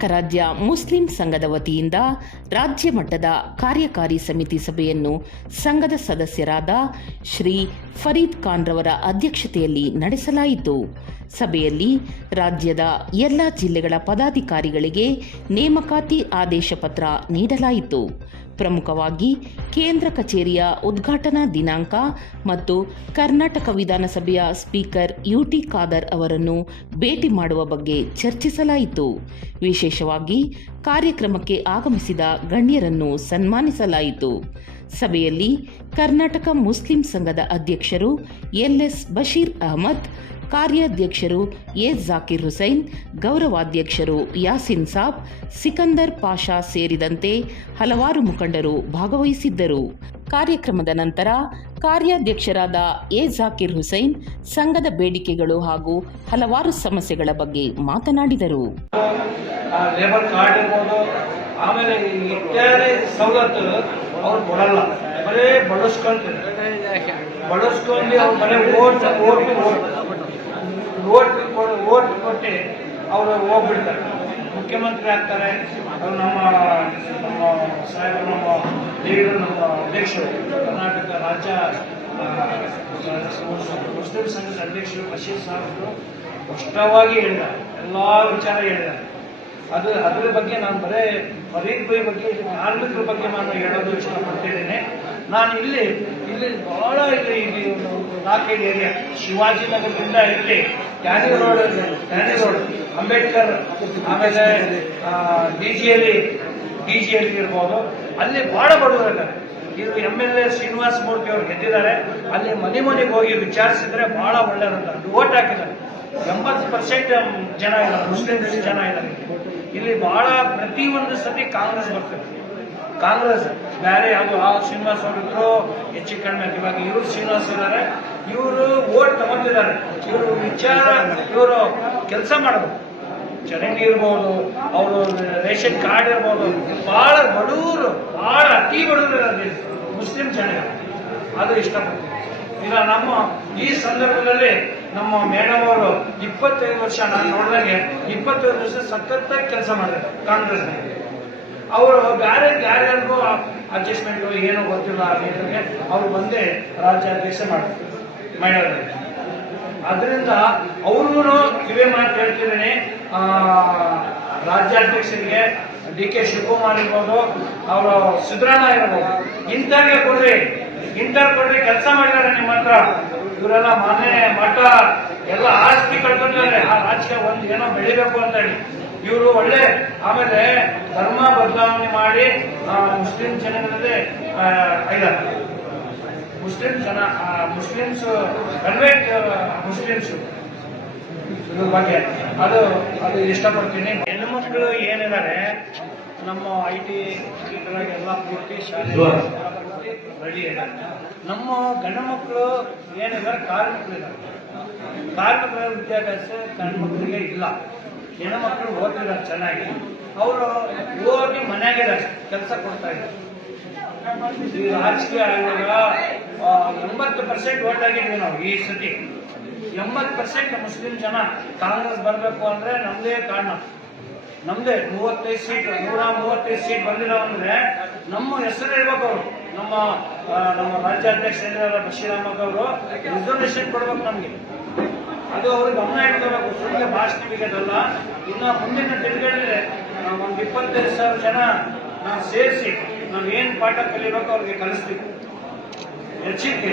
ಕರ್ನಾಟಕ ರಾಜ್ಯ ಮುಸ್ಲಿಂ ಸಂಘದ ವತಿಯಿಂದ ರಾಜ್ಯ ಮಟ್ಟದ ಕಾರ್ಯಕಾರಿ ಸಮಿತಿ ಸಭೆಯನ್ನು ಸಂಘದ ಸದಸ್ಯರಾದ ಶ್ರೀ ಫರೀದ್ ಖಾನ್ ರವರ ಅಧ್ಯಕ್ಷತೆಯಲ್ಲಿ ನಡೆಸಲಾಯಿತು. ಸಭೆಯಲ್ಲಿ ರಾಜ್ಯದ ಎಲ್ಲ ಜಿಲ್ಲೆಗಳ ಪದಾಧಿಕಾರಿಗಳಿಗೆ ನೇಮಕಾತಿ ಆದೇಶ ಪತ್ರ ನೀಡಲಾಯಿತು. ಪ್ರಮುಖವಾಗಿ ಕೇಂದ್ರ ಕಚೇರಿಯ ಉದ್ಘಾಟನಾ ದಿನಾಂಕ ಮತ್ತು ಕರ್ನಾಟಕ ವಿಧಾನಸಭೆಯ ಸ್ಪೀಕರ್ ಯುಟಿ ಖಾದರ್ ಅವರನ್ನು ಭೇಟಿ ಮಾಡುವ ಬಗ್ಗೆ ಚರ್ಚಿಸಲಾಯಿತು. ವಿಶೇಷವಾಗಿ ಕಾರ್ಯಕ್ರಮಕ್ಕೆ ಆಗಮಿಸಿದ ಗಣ್ಯರನ್ನು ಸನ್ಮಾನಿಸಲಾಯಿತು. ಸಭೆಯಲ್ಲಿ ಕರ್ನಾಟಕ ಮುಸ್ಲಿಂ ಸಂಘದ ಅಧ್ಯಕ್ಷರು ಎಲ್ಎಸ್ ಬಶೀರ್ ಅಹಮದ್, ಕಾರ್ಯಾಧ್ಯಕ್ಷರು ಎ ಜಾಕಿರ್ ಹುಸೈನ್, ಗೌರವಾಧ್ಯಕ್ಷರು ಯಾಸಿನ್ ಸಾಬ್, ಸಿಕಂದರ್ ಪಾಷಾ ಸೇರಿದಂತೆ ಹಲವಾರು ಮುಖಂಡರು ಭಾಗವಹಿಸಿದ್ದರು. ಕಾರ್ಯಕ್ರಮದ ನಂತರ ಕಾರ್ಯಾಧ್ಯಕ್ಷರಾದ ಎ ಜಾಕಿರ್ ಹುಸೈನ್ ಸಂಘದ ಬೇಡಿಕೆಗಳು ಹಾಗೂ ಹಲವಾರು ಸಮಸ್ಯೆಗಳ ಬಗ್ಗೆ ಮಾತನಾಡಿದರು. ಲೇಬರ್ ಕಾರ್ಡ್ ಇರ್ಬೋದು, ಆಮೇಲೆ ಇತ್ಯಾದಿ ಸವಲತ್ತು ಅವ್ರು ಕೊಡಲ್ಲ, ಬರೇ ಬಳಸ್ಕೊಂಡು ಅವ್ರು ಬರೀ ಓಟ್ ಕೊಟ್ಟು ಅವರು ಹೋಗ್ಬಿಡ್ತಾರೆ, ಮುಖ್ಯಮಂತ್ರಿ ಆಗ್ತಾರೆ. ಅವರು ನಮ್ಮ ಸಾಹೇಬರು, ನಮ್ಮ ಲೀಡರ್, ನಮ್ಮ ಅಧ್ಯಕ್ಷರು, ಕರ್ನಾಟಕ ರಾಜ್ಯ ಮುಸ್ಲಿಂ ಸಂಘದ ಅಧ್ಯಕ್ಷರು ಬಶೀರ್ ಸಾಹೇಬರು ಸ್ಪಷ್ಟವಾಗಿ ಹೇಳಿದ್ದಾರೆ, ಎಲ್ಲ ವಿಚಾರ ಹೇಳಿದ್ದಾರೆ. ಅದರ ಬಗ್ಗೆ ನಾನು ಬರೇ ಫರೀದ್ ಭಾಯ್ ಬಗ್ಗೆ, ಕಾರ್ಮಿಕರ ಬಗ್ಗೆ ನಾನು ಹೇಳೋದು ಇಷ್ಟಪಡ್ತಿದ್ದೇನೆ. ನಾನು ಇಲ್ಲಿ ಬಹಳ ಇಲ್ಲಿ 4-5 ಏರಿಯಾ, ಶಿವಾಜಿನಗರದಿಂದ ಇಲ್ಲಿ ಟ್ಯಾನಿ ರೋಡ್, ಅಂಬೇಡ್ಕರ್, ಆಮೇಲೆ ಡಿಜಿಯಲ್ಲಿ ಇರ್ಬೋದು, ಅಲ್ಲಿ ಬಹಳ ಬಡವರಿದ್ದಾರೆ. ಇದು MLA ಶ್ರೀನಿವಾಸ ಮೂರ್ತಿ ಅವರು ಗೆದ್ದಿದ್ದಾರೆ. ಅಲ್ಲಿ ಮನೆಗೆ ಹೋಗಿ ವಿಚಾರಿಸಿದ್ರೆ ಬಹಳ ಒಳ್ಳೆಯದಂತ ಓಟ್ ಹಾಕಿದ್ದಾರೆ. 80% ಜನ ಇದ್ದಾರೆ, ಮುಸ್ಲಿಮ್ಸ್ ಜನ ಇದ್ದಾರೆ. ಇಲ್ಲಿ ಬಹಳ ಪ್ರತಿಯೊಂದು ಸತಿ ಕಾಂಗ್ರೆಸ್ ಬರ್ತದೆ. ಕಾಂಗ್ರೆಸ್ ಬೇರೆ ಯಾವುದು ಶ್ರೀನಿವಾಸ್ ಅವರು ಇದ್ರು ಹೆಚ್ಚು ಕಡಿಮೆ. ಇವಾಗ ಇವರು ಶ್ರೀನಿವಾಸ್ ಇದ್ದಾರೆ, ಇವರು ಓಟ್ ತಗೊಂಡಿದ್ದಾರೆ. ಇವರು ಕೆಲಸ ಮಾಡಬಹುದು, ಚರಂಡಿ ಇರ್ಬೋದು, ಅವರು ರೇಷನ್ ಕಾರ್ಡ್ ಇರ್ಬೋದು. ಬಹಳ ಬಡವರು, ಬಹಳ ಅತಿ ಬಡವರು ಮುಸ್ಲಿಂ ಜನ, ಅದು ಇಷ್ಟಪಡ್ತೀವಿ. ಈಗ ನಮ್ಮ ಈ ಸಂದರ್ಭದಲ್ಲಿ ನಮ್ಮ ಮೇಡಮ್ ಅವರು 25 ವರ್ಷ, ನಾನು ನೋಡಿದಾಗೆ 25 ವರ್ಷ ಸತತವಾಗಿ ಕೆಲಸ ಮಾಡಿದ್ದಾರೆ ಕಾಂಗ್ರೆಸ್. ಅವರು ಯಾರ್ಯಾರಿಗೂ ಅಡ್ಜಸ್ಟ್ಮೆಂಟ್ ಏನೋ ಗೊತ್ತಿಲ್ಲ ಲೀಡರ್ಗೆ, ಅವರು ಬಂದೇ ರಾಜ್ಯಾಧ್ಯಕ್ಷ ಮಾಡ್ತಾರೆ ಮಹಿಳೆಯರಿಗೆ. ಅದರಿಂದ ಅವ್ರಿಗೂ ಕಿವಿ ಮಾತು ಹೇಳ್ತಿದ್ದೀನಿ, ರಾಜ್ಯಾಧ್ಯಕ್ಷರಿಗೆ DK ಶಿವಕುಮಾರ್ ಇರ್ಬೋದು, ಅವರು ಸಿದ್ದರಾಮಯ್ಯ ಇರ್ಬೋದು, ಇಂಥವ್ರಿಗೆ ಕೊಡ್ರಿ ಕೆಲಸ ಮಾಡಿದ್ದಾರೆ ನಿಮ್ಮ ಹತ್ರ. ಇವರೆಲ್ಲ ಮನೆ ಮಠ ಎಲ್ಲ ಆಸ್ತಿ ಕಳ್ಕೊಂಡಿದ್ದಾರೆ. ಆ ರಾಜಕೀಯ ಒಂದು ಏನೋ ಬೆಳಿಬೇಕು ಅಂತ ಹೇಳಿ ಇವರು ಒಳ್ಳೆ, ಆಮೇಲೆ ಧರ್ಮ ಬದಲಾವಣೆ ಮಾಡಿ ಮುಸ್ಲಿಂ ಜನಗಳಲ್ಲಿ ಇದ್ದಾರೆ. ಮುಸ್ಲಿಮ್ಸ್ ಕನ್ವರ್ಟ್ ಮುಸ್ಲಿಮ್ಸ್ ಇದ್ರ ಬಗ್ಗೆ ಅದು ಇಷ್ಟಪಡ್ತೀನಿ. ಹೆಣ್ಣು ಮಕ್ಕಳು ಏನಿದ್ದಾರೆ ನಮ್ಮ IT ಎಲ್ಲ ಪೂರ್ತಿ ಶಾಲೆ ರೆಡಿ ಇದ್ದಾರೆ. ನಮ್ಮ ಗಂಡು ಮಕ್ಕಳು ಏನಿದ್ದಾರೆ ಕಾರ್ಮಿಕರಿದ್ದಾರೆ. ಕಾರ್ಮಿಕರ ವಿದ್ಯಾಭ್ಯಾಸ ಗಂಡು ಮಕ್ಕಳಿಗೆ ಇಲ್ಲ. ಹೆಣ್ಣು ಮಕ್ಕಳು ಓದ್ತಿದ್ದಾರೆ ಚೆನ್ನಾಗಿ. ಅವರು ಓದಿ ಮನೆಯಾಗಿದ್ದಾರೆ, ಕೆಲಸ ಕೊಡ್ತಾ ಇದ್ದಾರೆ. ಈ ರಾಜಕೀಯ ಆಗುವಾಗ 80% ಓಟ್ ಆಗಿದ್ವಿ ನಾವು ಈ ಸತಿ. 80% ಮುಸ್ಲಿಂ ಜನ ಕಾಂಗ್ರೆಸ್ ಬರಬೇಕು ಅಂದ್ರೆ ನಮ್ದೇ ಕಾರಣ. ನಮ್ದೇ 135 ಸೀಟ್ ಬಂದಿಲ್ಲ ಅಂದ್ರೆ ನಮ್ಮ ಹೆಸರು ಇರ್ಬೇಕು. ಅವರು ನಮ್ಮ ರಾಜ್ಯಾಧ್ಯಕ್ಷ ಬಶೀರ್ ಅಹಮದ್ ಅವರು ರಿಸರ್ವೇಶನ್ ಕೊಡ್ಬೇಕು ನಮ್ಗೆ. ಅದು ಅವ್ರಿಗೆ ಗಮನ ಇಟ್ಕೋಬೇಕು. ಸುಮ್ಮನೆ ಭಾಷಣವಿಗೆದಲ್ಲ. ಇನ್ನು ಮುಂದಿನ ದಿನಗಳಲ್ಲಿ ಒಂದು 25,000 ಜನ ನಾವು ಸೇರಿಸಿ ನಾವು ಏನ್ ಪಾಠ ಕಲಿಬೇಕು ಅವ್ರಿಗೆ ಕಲಿಸ್ತೀವಿ. ಹೆಚ್ಚಿಗೆ